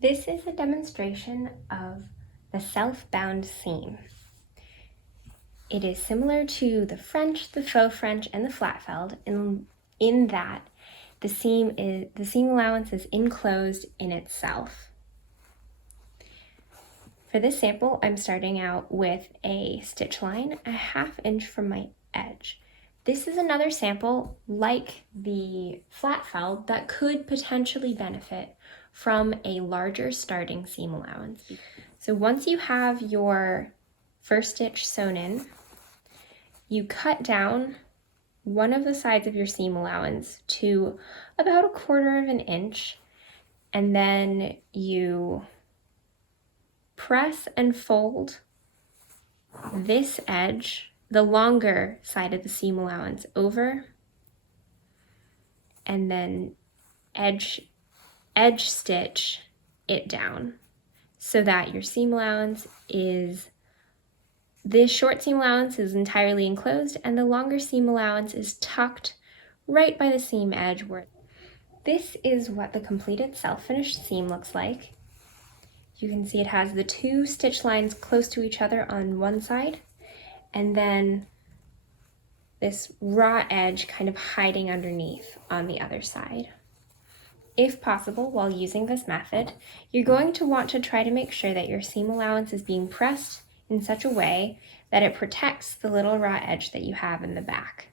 This is a demonstration of the self-bound seam. It is similar to the French, the faux French, and the flat felled in that the seam allowance is enclosed in itself. For this sample, I'm starting out with a stitch line a 1/2 inch from my edge. This is another sample like the flat felled that could potentially benefit from a larger starting seam allowance. So once you have your first stitch sewn in, you cut down one of the sides of your seam allowance to about 1/4 inch, and then you press and fold this edge, the longer side of the seam allowance, over, and then edge stitch it down so that your seam allowance is, this short seam allowance is entirely enclosed and the longer seam allowance is tucked right by the seam edge. This is what the completed self-finished seam looks like. You can see it has the 2 stitch lines close to each other on one side, and then this raw edge kind of hiding underneath on the other side. If possible, while using this method, you're going to want to try to make sure that your seam allowance is being pressed in such a way that it protects the little raw edge that you have in the back.